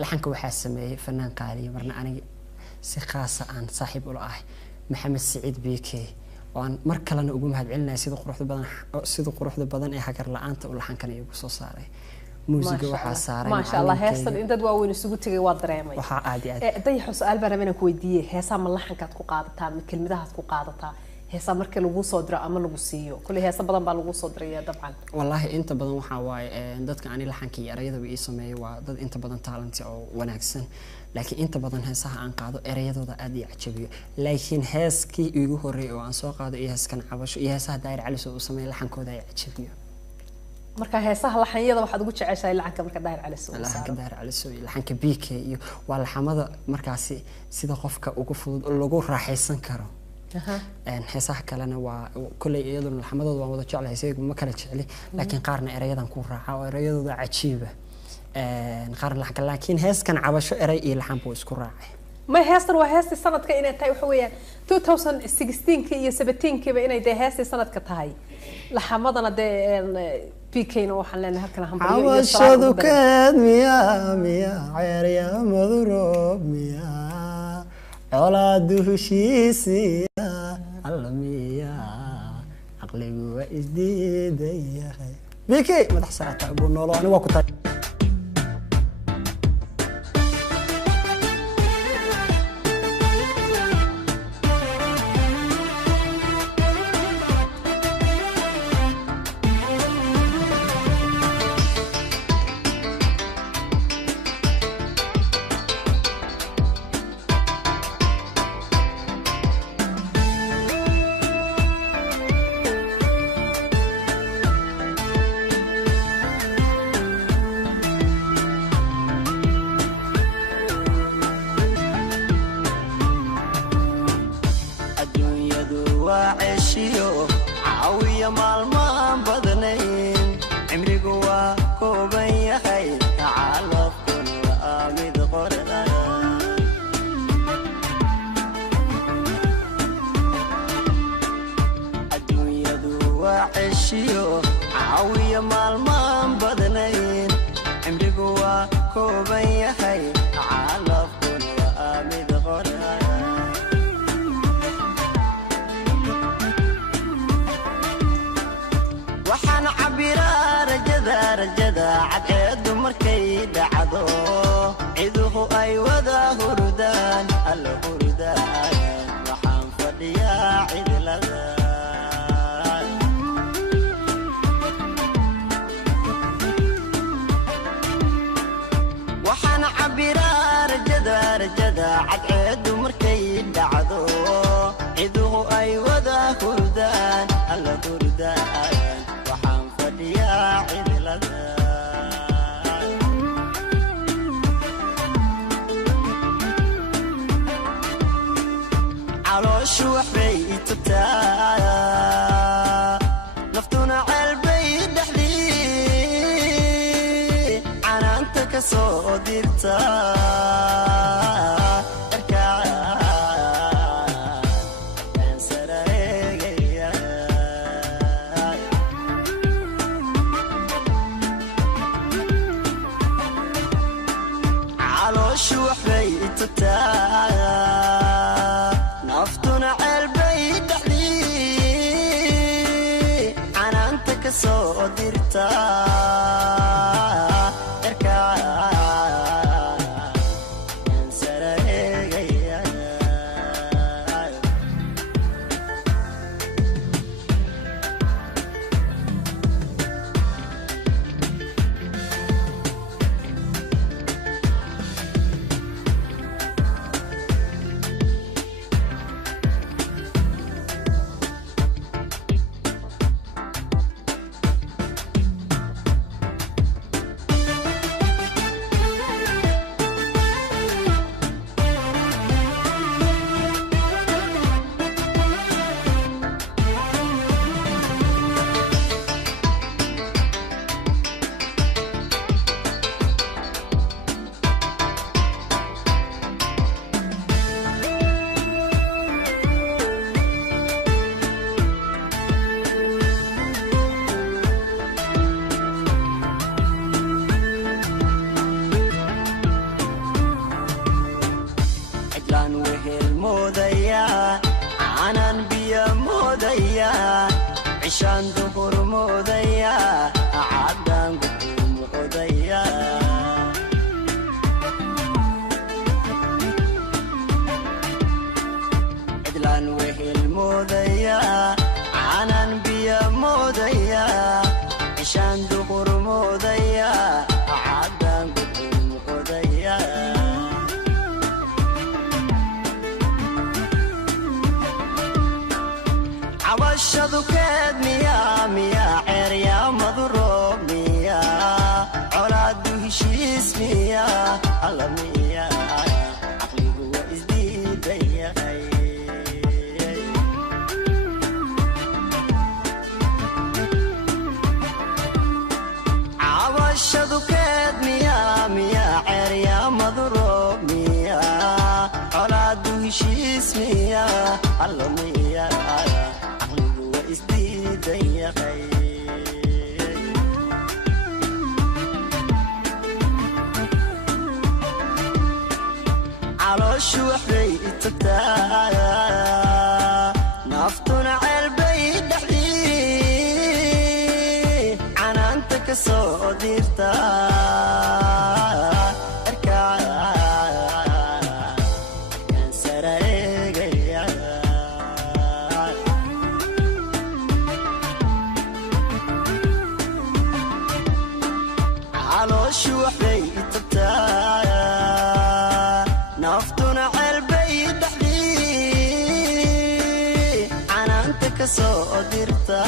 laxanka waxaa sameeyay fanaan qaaliya marna aniga si khaas ah saaxiib u lahay maxamed saciid biike waan mar kalena ugu mahadcelinahay sida quruxda badan ee hagar la'aanta u laxankan igu soo saaray muusiga waxa saaray ma sha Allah heestan inta waaweyn isugu tagay waa dareemay waxa aad iyo aad dayax su'aal baan rabaa inaan ku weydiiyay heesaha ma laxankaad ku qaadataa mid kelmadahaad ku qaadataa heesaha markii lagu soo diro ama lagu siiyo kulli heesa badan baa lagu soo diray dabcan wallahi inta badan waxa waaye dadka aan laxanka iyo erayada ii sameeyay waa dad inta badan talent oo wanaagsan laakiin inta badan heesaha aan qaado erayadooda aad ii cajabiyo laakiin heeskii igu horeeyay oo aan soo qaado iyo heeskan cabasho iyo heesaha daayir cali soo sameeyay laxankooda ay cajabiyo marka heesaha laxanyada waxaad ugu jeceshahay laxanka marka daayir cali soo laxanka daayir cali soo laxanka BK iyo waa laxamada markaasi sida qofka ugu fudud lagu raaxaysan karo heesaha kalena waa kulay iyadoo laxamadooda waan wada jeclahay isaga ma kala jecli laakiin qaarna erayadan ku raaxa oo erayadooda cajiiba qaar laxanka laakiin heeskan cabasho eray iyo laxan buu isku raacay ما هاستن وهاستي سنة كإنها تاي وحوية 2016 كي 17 كي بإنها ده هاستي سنة كتاي لحمضنا ده بيكين وحلنا هكذا هم عوشدو كاد ميا ميا عيريا مضروب ميا أولاد هشيسي الله ميا عقلي جوا إجديد يا خي بيكي ما تحسها تقول نولو أنا وقت عشان دهور موديا عدان موديا عدلان وهل موديا عنان بيا موديا عشان دهور موديا عدان موديا عوشدو كاد ميا ميا عير يا مضروب ميا عرادو هشيس ميا الله ميا عقلي هو ازديد يا عوشدو كاد ميا ميا عير يا مضروب ميا عرادو هشيس ميا الله ميا يا عروش وحبي تبتايا نفتون عالبي دحلي عنانتك صديرتا اركع كان سرايقيا عروش وحبي تبتايا نفتون عالبي دحلي عنانتك صديرتا